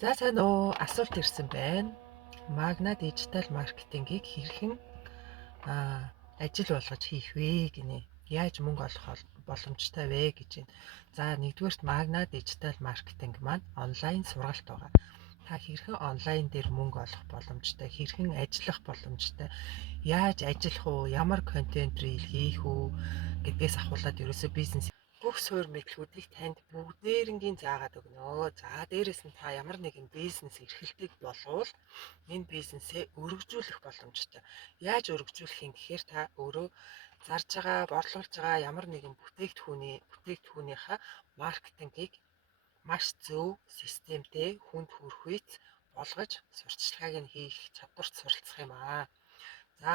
За сайн уу, асуулт ирсэн байна. Магна дижитал маркетингийг хэрхэн ажил болгож хийх вэ гинэ. Яаж мөнгө олох боломжтой вэ гэж байна. За нэгдүгээрт Магна дижитал маркетинг маань онлайн сургалт байгаа. Та хэрхэн онлайн дээр мөнгө олох боломжтой, хэрхэн ажиллах боломжтой, яаж ажиллах уу, ямар контент рил хийх үү гэдгээс ахуулаад ерөөсөө бизнес бүх суурь мэдлгүүдийг танд бүгдээрингийн заагаад өгнө. За дээрэс нь та ямар нэгэн бизнес эрхэлдэг болвол энэ бизнесээ өргөжүүлэх боломжтой. Яаж өргөжүүлэх юм гэхээр та өөрөө зарж байгаа, борлуулж байгаа ямар нэгэн бүтээгдэхүүнийхээ маркетингийг маш зөв системтэй хүнд хүрэх үйц болгож сурталчилгааг нь хийх чадварт суралцах юм аа. За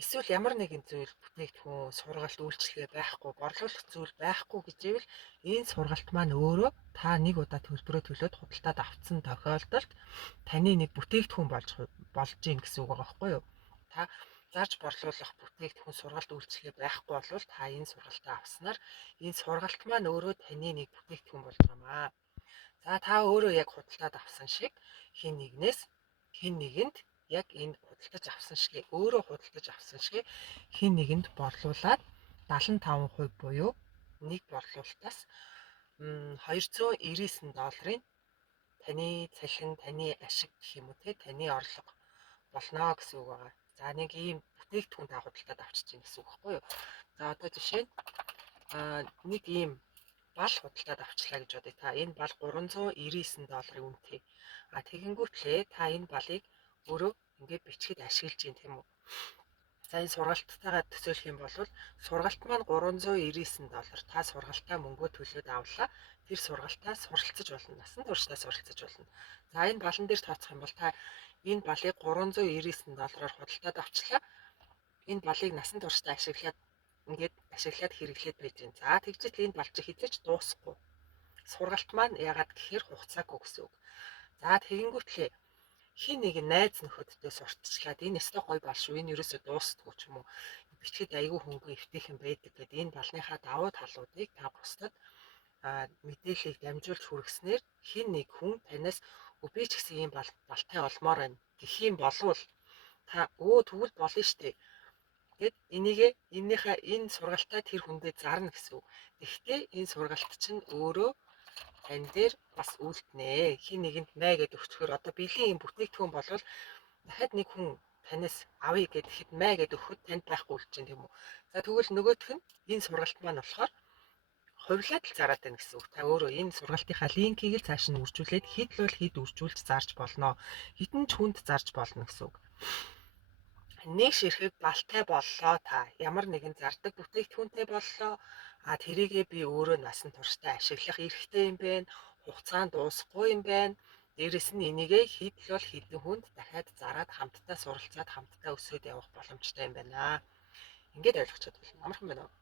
эсвэл ямар нэгэн зүйл бүтээгдэхүүн, сургалт, үйлчилгээ байхгүй, борлуулах зүйл байхгүй гэж ивэл энэ сургалт маань өөрөө та нэг удаа төлбөрөө төлөөд худалдаад авсан тохиолдолд таны нэг бүтээгдэхүүн болж ийн гэсэн үг байгаа байхгүй юу? Та зарж борлуулах бүтээгдэхүүн, сургалт, үйлчилгээ байхгүй бол та энэ сургалтаа авснаар энэ сургалт маань өөрөө таны нэг бүтээгдэхүүн болж байгаа маа. За та өөрөө яг худалдаад авсан шиг хэн нэгэнд яг энэ худалдаж авсан шигээ өөрөө худалдаж авсан шигээ хэн нэгэнд борлуулад 75% буюу нэг борлуулалтаас $299 таны цалин, таны ашиг гэх юм уу те таны орлого болно гэсэн үг байгаа. За нэг ийм бүтээгдэхүүн та худалдаад авчиж чинь гэсэн үг байхгүй юу? За одоо жишээ нь нэг ийм бал худалдаад авчлаа гэж бодъё. Та энэ бал $399 үнэтэй. Тэгэнгүүтлээ та энэ балыг өөрөө ингээд бичгэд ашиглаж гин тийм үү. За энэ сургалтайгаа төсөөлөх юм бол сургалт маань $399. Та сургалтаа мөнгөө төлөөд авлаа. Тэр сургалтаа суралцаж болно. Насан туршдаа суралцаж болно. За энэ балан дээр тооцох юм бол та энэ балыг $399-аар худалдаад авчлаа. Энэ балыг насан туршдаа ашиглаад хэрэглээд байж гэн. За тэгжэл энэ бал чи хизээч дуусахгүй. Сургалт маань яагаад гэхээр хугацаагүй гэсэн үг. За тэгэнгүүтлээ хин нэг найз нөхөдтэй сурталчлаад энэ өстой гой бал шүү. Энэ ерөөсөө дуустдаггүй ч юм уу. Бичгэд айгүй хөнгө эвтэйхэн байдаг гэдэг энэ балныхаа давуу талуудыг та бусдад мэдээллийг дамжуулж хүргэснээр хин нэг хүн танаас би ч гэсэн ийм балтай олмоор байна гэх юм болвол та тэгвэл болно штэ. Гэт энэ сургалтаа тэр хүндээ зарна гэсэн үг. Гэхдээ энэ сургалт чинь өөрөө тань дээр бас үлднэ. Хин нэгэнд мэ гэд өгчхөр одоо биелийн юм бүтээгдэхүүн болвол дахиад нэг хүн танаас авъя гэхэд мэ гэд өгөхөд танд байхгүй үлдэж чинь тийм үү. За тэгвэл нөгөөх нь энэ сургалт маань болохоор хувлаад л зараад байна гэсэн үг. Та өөрөө энэ сургалтынхаа линкийг л цааш нь үржүүлээд хэд үржүүлж зарж болно. Хэдэн ч хүнд зарж болно гэсэн үг. Нэг ширхэг балтай боллоо та. Ямар нэгэн зардаг бүтээгдэхүүнтэй боллоо. Тэрийгээ би өөрөө насан туршдаа ашиглах эрхтэй юм байна. Хугацаа нь дуусахгүй юм байна. Дээрэс нь энийгээ хэдэн хүнд дахиад зараад хамтдаа суралцаад хамтдаа өсөөд явах боломжтой юм байна. Ингээд ойлгочод байна. Амархан байна уу?